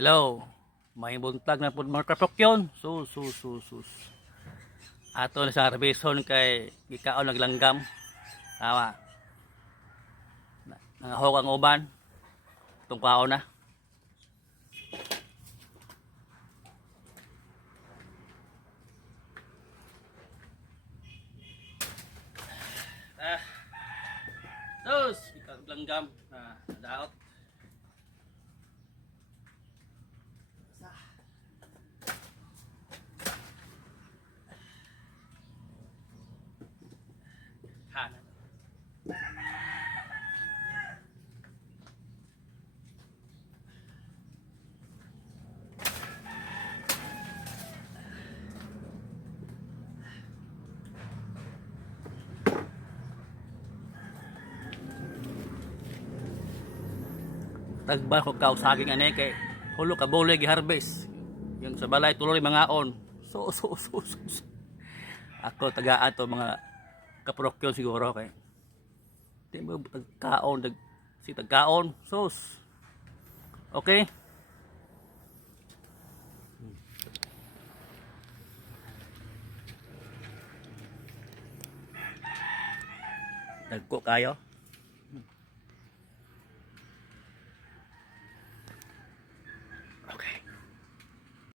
Hello. May buntag na po mga kapokyon. Sus. Ato na sa harbison kay gikaon naglanggam. Tama. Nangahok ang uban. Itong kaon na. Sus, gikaon langgam. Daot. Kanan. Tagba ko kausaging ane kay hulo ka bole gi-harvest. Yung sa balay tuloy mga on. Sus. Ako tagaan to mga kaprokyon siguro kay. Di mo tagkaon si tagkaon. Sus. Okay? Dagko kayo.